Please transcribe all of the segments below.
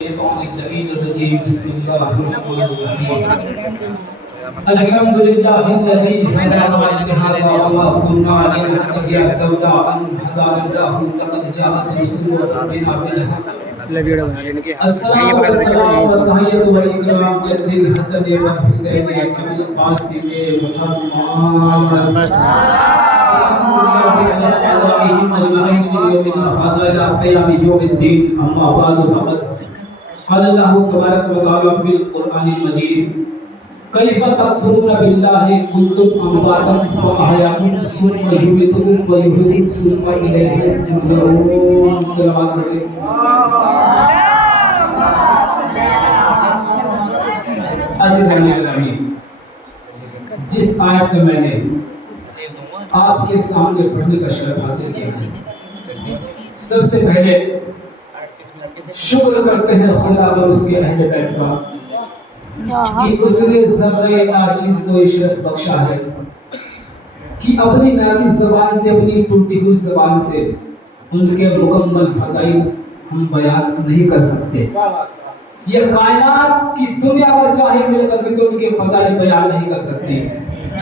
بسم الله الرحمن الرحيم الحمد لله الذي هدانا لهذا وما كنا لنهتدي لولا أن هدانا الله لقد جاءت رسل ربنا بالحق الصلاة والسلام والتحية والإكرام جد الحسن والحسين أبي القاسم محمد أجمعين من يومنا هذا إلى قيام يوم الدين أما بعد فقد قال الله تبارك وتعالى في القرآن المجيد كيف تكفرون بالله كنتم أمواتا فأحياكم ثم يميتكم ويحييكم ثم إليه ترجعون. السلام عليكم. عزیز گرامی، جس آیت کو میں نے آپ کے سامنے پڑھنے کا شرف حاصل کیا ہے، سب سے پہلے شکر کرتے ہیں خدا اور اس کے اہل بیت کا کہ اس نے ذرے ناچیز کو یہ شرف بخشا ہے کہ اپنی ناقص زبان سے، اپنی ٹوٹی ہوئی زبان سے ان کے مکمل فضائل ہم بیان نہیں کر سکتے. یہ کائنات کی دنیا پر چاہے مل کر بھی تو ان کے فضائل بیان نہیں کر سکتے.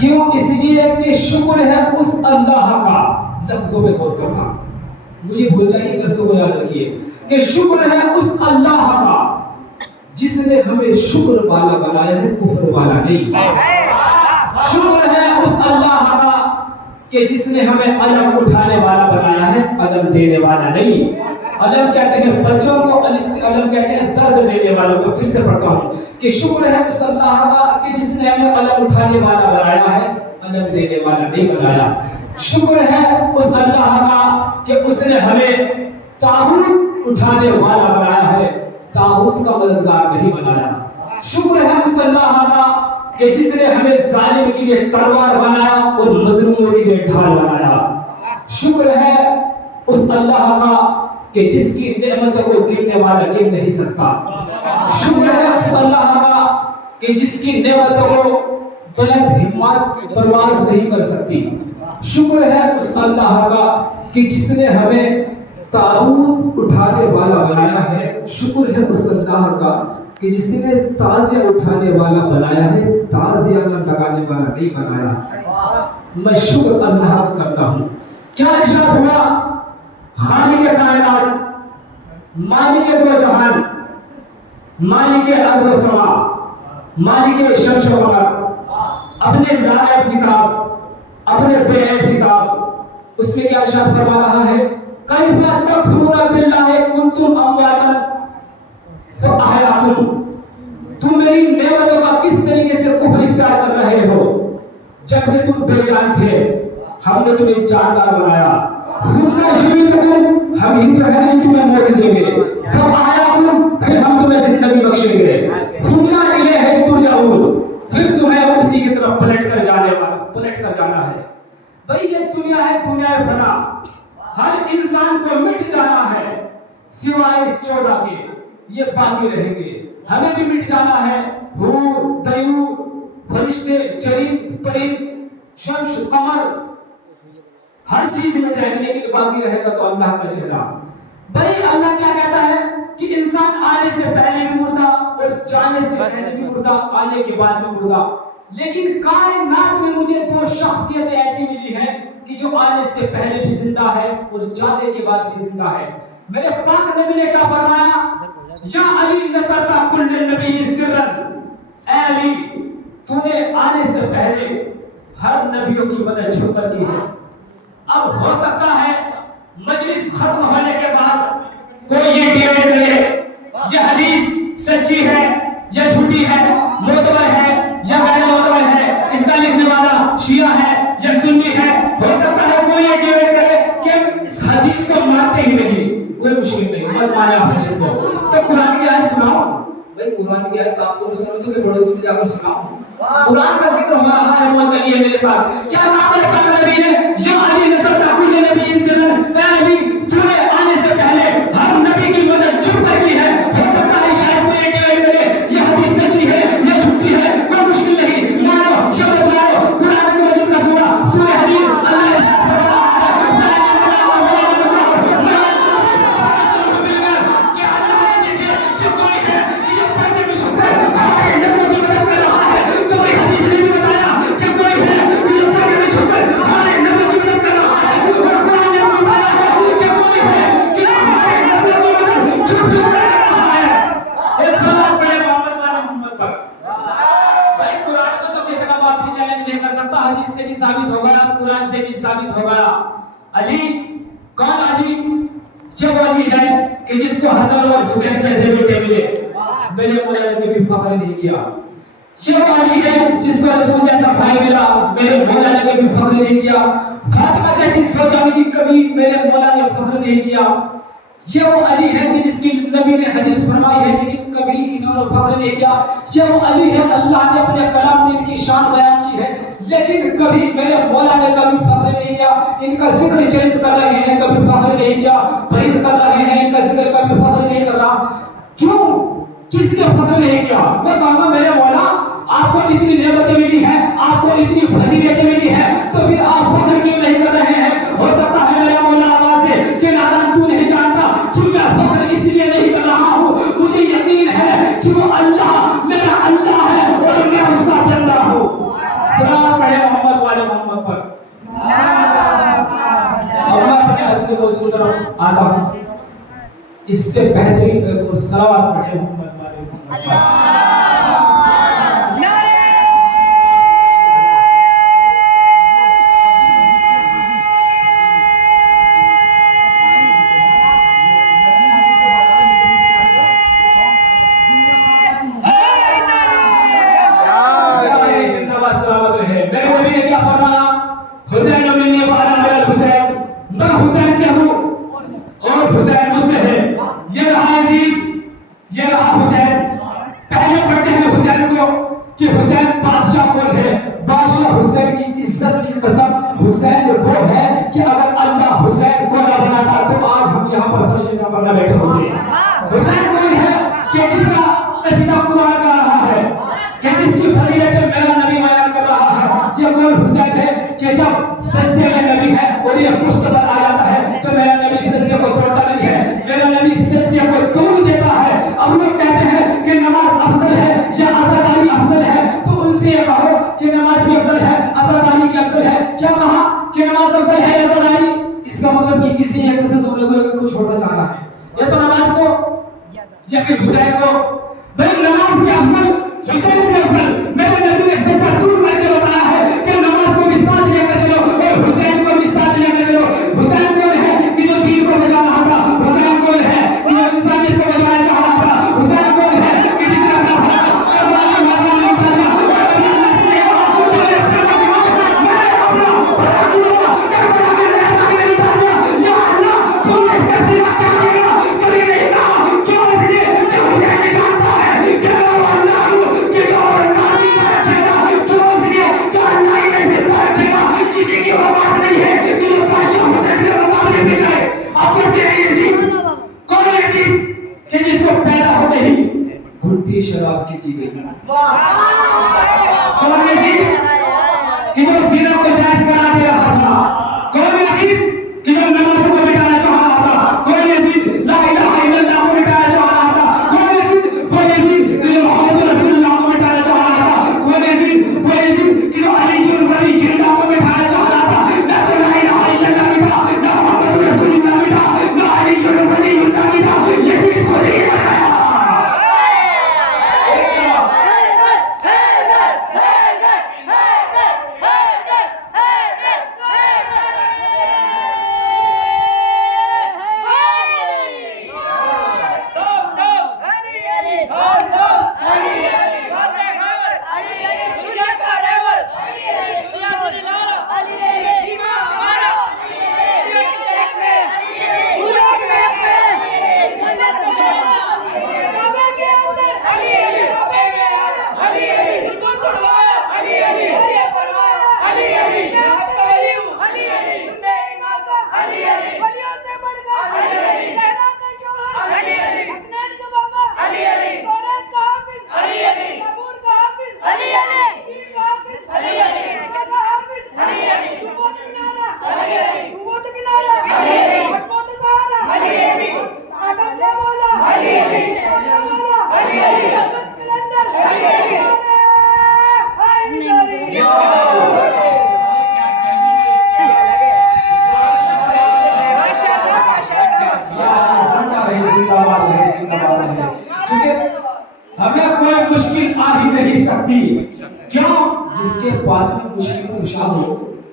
کیوں؟ اس لیے کہ شکر ہے اس اللہ کا. لفظوں میں غور کرنا، مجھے بھول جائیے، لفظوں کو یاد رکھیے کہ شکر ہے اس اللہ کا جس نے ہمیں شکر والا بنایا ہے، کفر والا نہیں. شکر ہے اس اللہ کا کہ جس نے ہمیں علم اٹھانے والا بنایا ہے، علم دینے والا نہیں. علم کہتے ہیں بچوں کو، الف سے علم کہتے ہیں درد دینے والوں کو. پھر سے پڑھتا ہوں کہ شکر ہے اس اللہ کا کہ جس نے ہمیں علم اٹھانے والا بنایا ہے، علم دینے والا نہیں بنایا. شکر ہے اس اللہ کا کہ اس نے ہمیں طاغوت اٹھانے والا بنایا ہے، طاغوت کا مددگار نہیں بنایا. شکر ہے اس اللہ کا کہ جس نے ہمیں ظالم کے لیے تلوار بنایا اور مظلوموں کے لیے ڈھال بنایا. شکر ہے اس اللہ کا کہ جس کی نعمتوں کو گننے والا گن نہیں سکتا. شکر ہے اس اللہ کا کہ جس کی نعمتوں کو بلند ہمت پرواز نہیں کر سکتی. شکر ہے اس اللہ کا کہ جس نے ہمیں تابوت اٹھانے والا بنایا ہے. شکر ہے اس اللہ کا کہ جس نے تازیہ اٹھانے والا بنایا ہے، تازیہ لگانے والا نہیں بنایا. میں شکر اللہ کا کرتا ہوں. کیا ارشاد ہوا؟ خالق کائنات، مالک دو جہان، مالک ارض و سما، مالک شمس و قمر، اپنے لائب کتاب، اپنے بے عیب کتاب، اس میں کیا ارشاد فرما رہا ہے؟ کیف تکفرون باللہ کنتم امواتا فاحیاکم. تم میری نعمتوں کا کس طریقے سے کفر اختیار کر رہے ہو؟ جب کہ تم بے جان تھے ہم نے تمہیں جاندار بنایا. ثم یحییکم، ہم ہی تو ہیں جو تمہیں موت دیں گے. فاحیاکم، پھر ہم تمہیں زندگی بخشیں گے. ثم الیہ ترجعون، پھر تمہیں اسی کی طرف پلٹ کر جانا ہے. بھئی یہ دنیا ہے، دنیا فنا، ہر انسان کو مٹ جانا ہے سوائے 14 کے. یہ باقی رہیں گے، ہمیں بھی مٹ جانا ہے. حور، طیور، فرشتے، چرند، پرند، شمس، قمر، ہر چیز مٹ جائے گی، لیکن باقی رہے گا تو اللہ کا چہرہ. بھئی اللہ کیا کہتا ہے کہ انسان آنے سے پہلے بھی مردہ اور جانے سے پہلے بھی مردہ، آنے کے بعد بھی مردہ. لیکن کائنات میں مجھے دو شخصیتیں ایسی ملی ہیں کہ جو آنے سے پہلے بھی زندہ ہے اور جانے کے بعد بھی زندہ ہے. میرے پاک نبی نے کیا فرمایا؟ یا علی نصرت کل نبی سرا، اے علی تو نے آنے سے پہلے ہر نبیوں کی مدد چھپ کر کی ہے. اب ہو سکتا ہے مجلس ختم ہونے کے بعد کوئی یہ ڈیبیٹ کرے یہ حدیث سچی ہے یا جھوٹی ہے، معتبر ہے یا غیر معتبر ہے، اس کا لکھنے والا شیعہ ہے یا سنی ہے. ہو سکتا ہے کوئی یہ ڈیبیٹ کرے کہ اس حدیث کو مانتے ہی نہیں. کوئی مشکل نہیں، مت مانا حدیث کو. تو قرآن کی آیت سناؤ. بھائی قرآن کی آیت آپ کو سنو تو کہ بڑوں سے جا کر سناؤ. قرآن کا ذکر ہو رہا ہے، موت علی ہے میرے ساتھ. کیا کہا ہے پاک نبی نے؟ یا علی نصرت کل نبی سرا، اے علی تو نے آنے سے پہلے ہر نبی کی مدد چھپ کر کی ہے. ہو سکتا ہے شاید کوئی ایک ڈیبیٹ کرے یہ حدیث سچی ہے یا جھوٹی ہے، کوئی مشکل نہیں. مانو شبد مانو قرآن کی مجید کا سورہ حدید اللہ نے کہ اللہ نے دیکھے کہ کوئی ثابت ہو گیا علی کون علی؟ یہ وہ علی ہے کہ جس کو حسن اور حسین جیسے بیٹے ملے، میرے مولا نے کبھی فخر نہیں کیا۔ یہ وہ علی ہے جس کو رسول جیسا بھائی ملا، میرے مولا نے کبھی فخر نہیں کیا۔ فاطمہ جیسی سوچا ملی، کبھی میرے مولا نے فخر نہیں کیا۔ یہ وہ علی ہے کہ جس کی نبی نے حدیث فرمائی ہے لیکن کبھی انہوں نے فخر نہیں کیا۔ یہ وہ علی ہے اللہ نے اپنے کلام میں ان کی شان بیان کی ہے لیکن کبھی میرے مولا نے کبھی فخر نہیں کیا۔ ان کا ذکر چرت کر رہے ہیں کبھی فخر نہیں کیا، بعید کر رہے ہیں ان کا ذکر کبھی فخر نہیں کر رہا۔ کیوں؟ کس نے فخر نہیں کیا؟ میں کہوں گا میرے مولا آپ کو اتنی نعمتیں ملی ہیں، آپ کو اتنی فضیلتیں ملی ہیں، تو پھر آپ فخر کیوں نہیں کر رہے ہیں؟ ہو سکتا ہے میرا مولا آواز دے کہ نارائن تو نہیں جانتا کہ میں فخر اس لیے نہیں کر رہا ہوں، مجھے یقین ہے کہ وہ اللہ میرا اللہ ہے اور میں اس کا بندہ ہوں۔ صلوات پڑھے محمد والے محمد پر۔ اللہ اپنے اصل کو سن رہا آتا ہوں، اس سے بہترین ایک صلوات پڑھے محمد والے محمد پر۔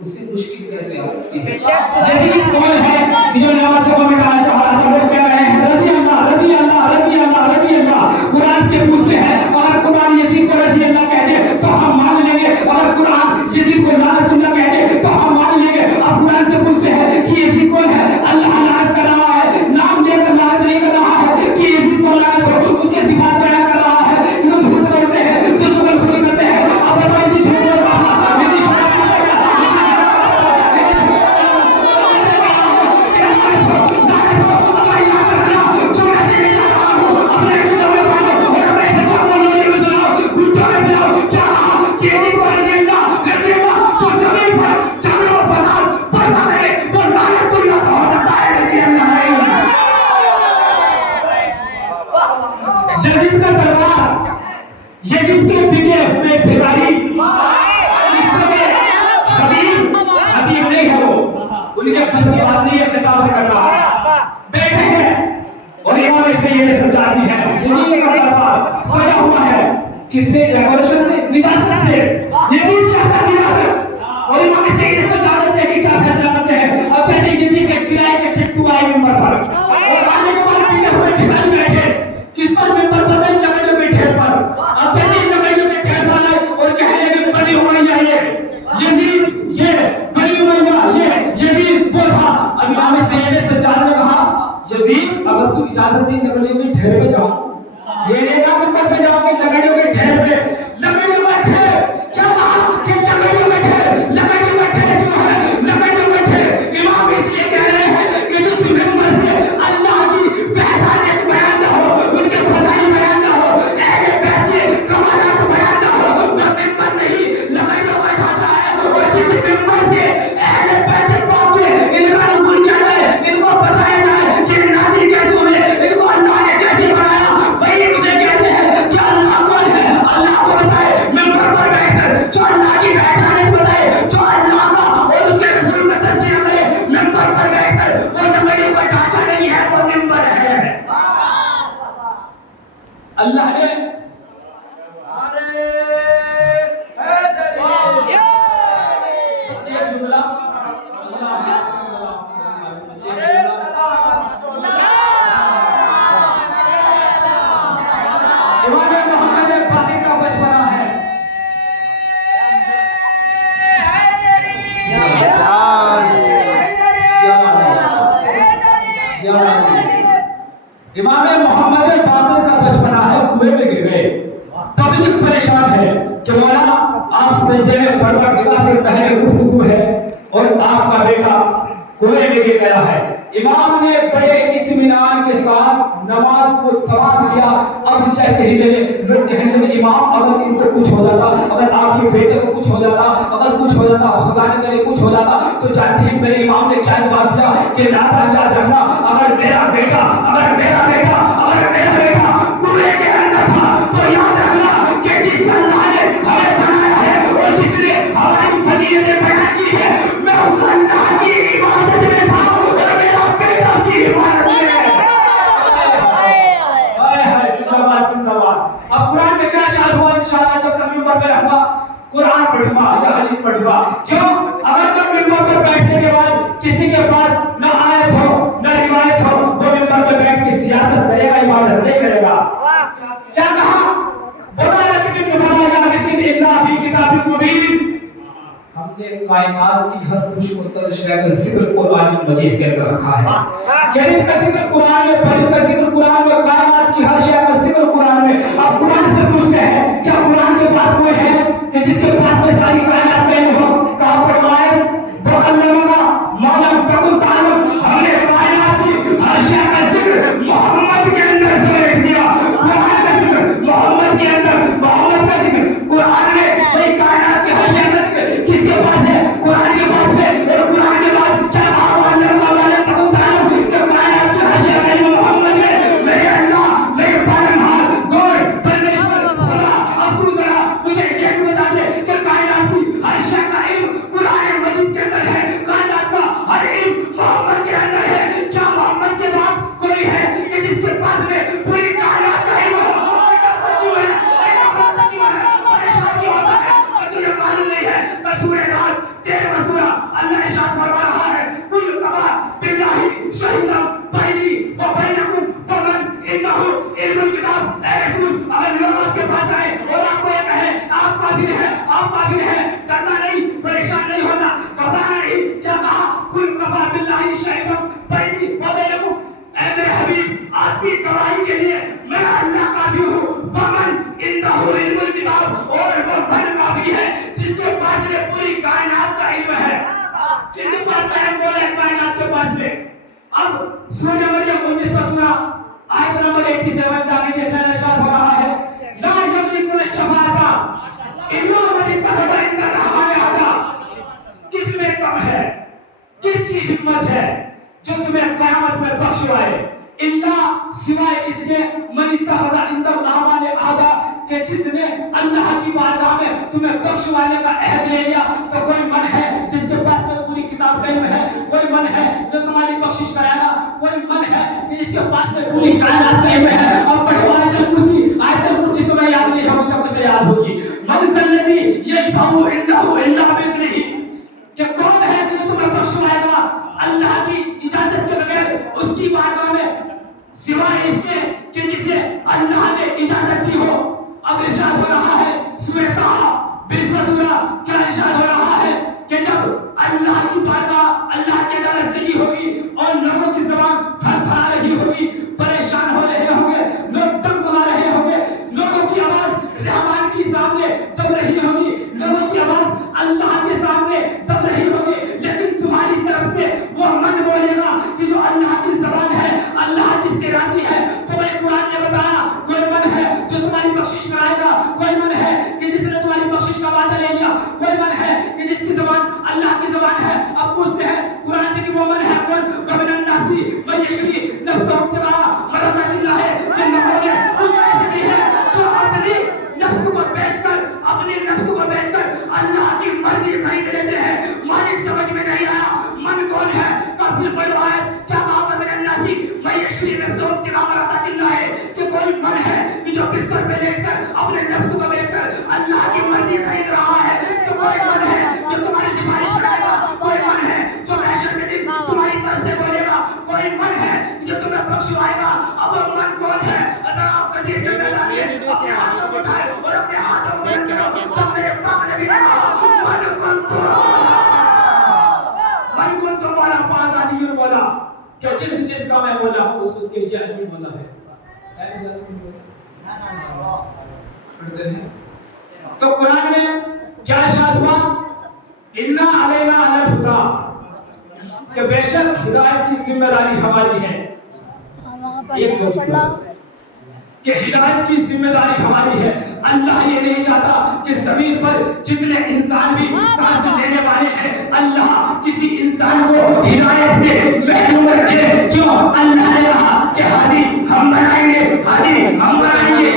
उसे मुश्किल कैसे आ सकती है? यजीद कौन है कि जो नमाज़ों को मिटाना चाह रहा था? लोग कह रहे हैं रज़ी अल्लाह, रज़ी अल्लाह, रज़ी अल्लाह, रज़ी अल्लाह। कुरान से पूछते हैं अगर कुरान यजीद को रज़ी अल्लाह कह दे तो हम मान लेंगे, अगर कुरान यजीद को लानतुल्लाह कह दे तो हम मान लेंगे। अब कुरान से पूछते हैं कि यजीद कौन है? अल्लाह लानत कर रहा है, नाम लेकर लानत नहीं कर रहा है कि यजीद को लानत हो, उसके सिफात बयान कर रहा है कि वो झूठ बोलते हैं, जो चुगलखोरी करते हैं। अब बताओ यजीद झूठ बोल रहा है, यजीद शराब पीता है, यजीद का दरबार, यजीद के बिके हुए भिखारी, हबीब नहीं है वो, उनके बस की बात नहीं है, खिताब कर रहा है। बैठे हैं और इमाम सैयद सज्जाद भी है। यजीद का दरबार सजा हुआ है, किससे? डेकोरेशन से, निजात से। यजीद क्या कर दिया है और इमाम सैयद सज्जाद ने कि क्या फैसला करते हैं? अब जैसे यजीद के किराए के टिकटू आए मिंबर पर और आने के बाद बिके हुए भिखारी बैठे, किस पर? मिंबर पर नहीं, लकड़ियों के ढेर पर। अब जैसे लकड़ियों के ढेर पर आए और कहने लगे बनी उमैया ये यजीद, ये बनी उमैया ये यजीद वो था। अब इमाम सैयद सज्जाद ने कहा यजीद अगर तू इजाजत दी लकड़ियों के ढेर पे जाओ, ये लेगा मिंबर पे जाओगे लकड़ियों के ढेर पे, लकड़ियों का ढेर क्या कहा कि लकड़ियों का ढेर, लकड़ियों का ढेर क्यों है? लकड़ियों का ढेर इमाम इसलिए कह रहे हैं कि जिस मिंबर से अल्लाह की वहदानियत बयान न हो, उनके फज़ाइल बयान न हो, अहले बैत के कमालात बयान न हो, वो मिंबर नहीं लकड़ियों का ढांचा है। और जिस मिंबर से अहले बैत पाक के इनका नुज़ूल किया जाए, इनको बताया जाए कि नाज़िल कैसे हुए, इनको अल्लाह ने कैसे बनाया, वही उसे कहते हैं कि अल्लाह कौन है? अल्लाह को बताए मिंबर पर बैठकर, जो अल्लाह की वहदानियत बताए, जो अल्लाह का और उसके रसूल का तज़किरा करे मिंबर पर बैठकर, वो लकड़ियों का ढांचा नहीं है, वो मिंबर है। अल्लाह ने इमाम मोहम्मद बाक़िर का बचपना है। इमाम मोहम्मद बाक़िर का बचपना है, कुएं में गिर गए। पब्लिक परेशान है कि मौला आप सजदे में परवरदिगार से पहले गुफ्तगू है और आपका बेटा कुएं में गिर गया है। इमाम ने बड़े इत्मीनान के साथ नमाज को तमाम किया। अब जैसे ही चले लोग कहने लगे इमाम अगर इनको कुछ हो जाता, अगर आपके बेटे को कुछ हो जाता, अगर कुछ हो जाता, खुदा न करे कुछ हो जाता, तो जानते हैं मेरे इमाम ने क्या जवाब दिया कि नाता याद रखना अगर मेरा बेटा कुएं के अंदर था तो याद रखना कि जिस अल्लाह ने हमें बनाया है और जिसने हमारी फजीलतें बयान की है, मैं उस अल्लाह की इबादत में था और मेरा बेटा उसकी इबादत में है। जिंदाबाद। अब कुरान में क्या शाद हुआ? इंशाअल्लाह जब तक मिंबर पे रहूंगा कुरान पढ़ूंगा या हदीस पढ़ूंगा। क्यों? अगर जब मिंबर पर बैठने के बाद किसी के पास न आयत हो न रिवायत हो, वो मिंबर पे बैठ के सियासत करेगा, इबादत नहीं करेगा। क्या कहा? हमने कायनात की हर खुशमुत्तर शय का जिक्र कुरान मजीद के अंदर रखा है। जन्नत का जिक्र कुरान में, परिंद का जिक्र कुरान में, कायनात की हर शय का जिक्र कुरान में। अब कुरान से पूछते हैं क्या कुरान के पास कोई है कि जिसके पास में सारी कायनात में हो? कहां पर आए? वो अल्लाह मालम तकुन तालम, हमने कायनात की हर शय का जिक्र मोहम्मद के अंदर समेट दिया। कुरान का जिक्र मोहम्मद के अंदर, मोहम्मद का जिक्र कुरान में, वही कायनात की हर शय का जिक्र किसके पास है? कुरान के पास है। और कुरान के बाद क्या कहा? अल्लाह मालम तकुन तालम, कि कायनात की हर शय का मोहम्मद में, मेरे अल्लाह मेरे पालनहार जिसने अल्लाह की बारगाह में तुम्हें बख्शवाने का अहद ले लिया, तो कोई मन है जिसके पास में पूरी किताब का इल्म है, कोई मन है जो तुम्हारी बख्शिश कराएगा, कोई मन है कि जिसके पास में पूरी कायनात का इल्म है। और पढ़ो आयतुल कुर्सी तुम्हें याद नहीं होगी तो उसे याद होगी। मन सल्लज़ी यशफअउ इंदहु इल्ला बिइज़निही, कि कौन है जो तुम्हें बख्शवाएगा अल्लाह की इजाजत के बगैर उसकी बारगाह में, सिवाय इसके कि जिसे अल्लाह ने इजाजत दी हो। अब इरशाद हो रहा है सूरह ताहा 20वां सूरा, क्या इरशाद हो रहा है कि जब अल्लाह की बारगाह अल्लाह की अदालत से की होगी और लोगों की ज़बान थरथरा रही होगी, परेशान हो रहे होंगे, लोग दम बना रहे होंगे, लोगों की आवाज रहमान के सामने दब रही होगी, लोगों की आवाज अल्लाह के सामने दब रही होगी, लेकिन तुम्हारी तरफ से वो मन बोलेगा कि जो अल्लाह की ज़बान है, अल्लाह जिससे राजी है। तुम्हें कुरान ने बताया कोई मन है जो तुम्हारी बख्शिश कराएगा, कोई मन है कि जिसने तुम्हारी बख्शिश का वादा ले लिया, कोई मन है कि जिसकी ज़बान अल्लाह की ज़बान है। अब पूछते हैं कुरान से कि वो मन है कौन? वमिनन नासी मन यशरी नफ्सहु इब्तिग़ाअ मर्ज़ातिल्लाह, कि लोगों ने कुछ ऐसे भी है जो अपनी नफ्स को बेचकर अल्लाह की मर्जी खरीद लेते हैं। मालिक समझ में नहीं आया मन कौन है? काफिर पढ़ रहा है क्या कहा? वमिनन नासी मन यशरी नफ्सहु इब्तिग़ाअ मर्ज़ातिल्लाह, कि कोई मन है कि जो बिस्तर पे लेटकर अपने नफ्स को बेचकर अल्लाह की मर्जी खरीद रहा है। तो कोई मन है जो तुम्हारी सिफारिश करेगा, कोई मन है जो महशर के दिन तुम्हारी तरफ से बोलेगा, कोई मन है जो तुम्हें बख्शवाएगा। अब वो मन कौन है? अगर आप कभी मैदान में अपने हाथों को उठाए और अपने हाथों को जब मेरे पाक ने भी कहा मन को तो वाला पाज़ानी वाला, कि जिस का मैं बोला उसके जाहिर बोला है। तो कुरान में क्या इरशाद हुआ? इन्ना अलैना अल हुदा, कि बेशक हिदायत की जिम्मेदारी हमारी है। कि हिदायत की जिम्मेदारी हमारी है। अल्लाह ये नहीं चाहता कि ज़मीन पर जितने इंसान भी सांस लेने वाले हैं, अल्लाह किसी इंसान को हिदायत से महरूम रखे। क्यों? अल्लाह ने कहा कि हादी हम बनाएंगे, रहबर हम बनाएंगे।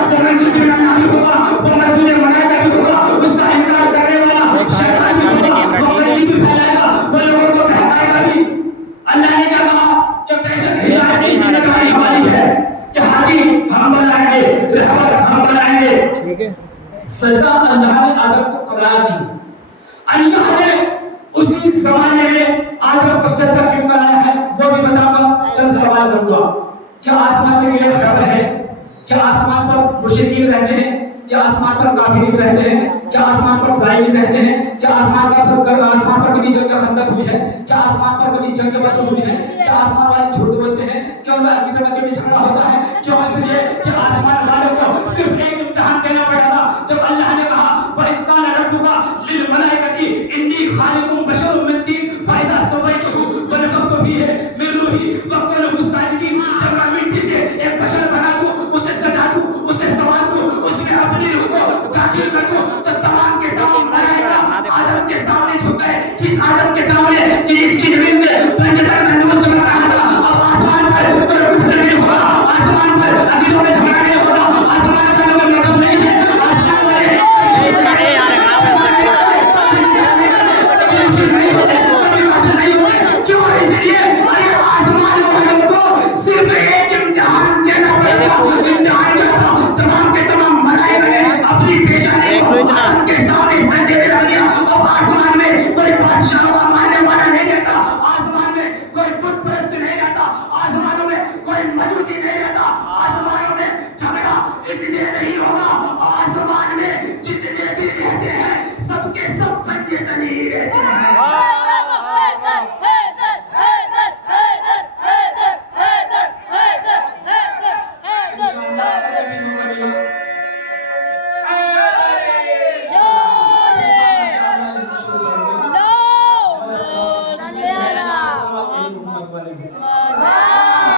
वो महसूस करना भी होगा, वो महसूस मनाया भी होगा, उसका इनकार करने वाला शैतान भी होगा, वो गंदगी भी फैलाएगा, वो लोगों को बहकाएगा भी। अल्लाह ने क्या कहा कि बेशक हिदायत की जिम्मेदारी हमारी है, कि हादी हम बनाएंगे, रहबर हम बनाएंगे। ठीक है। सजदा अल्लाह ने आदम को करार की। अल्लाह ने उसी ज़माने में आदम को सजदा क्यों कराया है वो भी बताऊंगा, चंद सवाल करूंगा। क्या आसमान में कोई खबर है? क्या आसमान पर मुशरिकीन रहते हैं? क्या आसमान पर काफिर रहते हैं? क्या आसमान पर ज़ालिमीन रहते हैं? क्या आसमान पर कभी जंग खंदक हुई है? क्या आसमान पर कभी जंग बदर हुई है? क्या आसमान वाले झूठ बोलते हैं? क्या उनमें अकीदत में कभी झगड़ा होता है? क्यों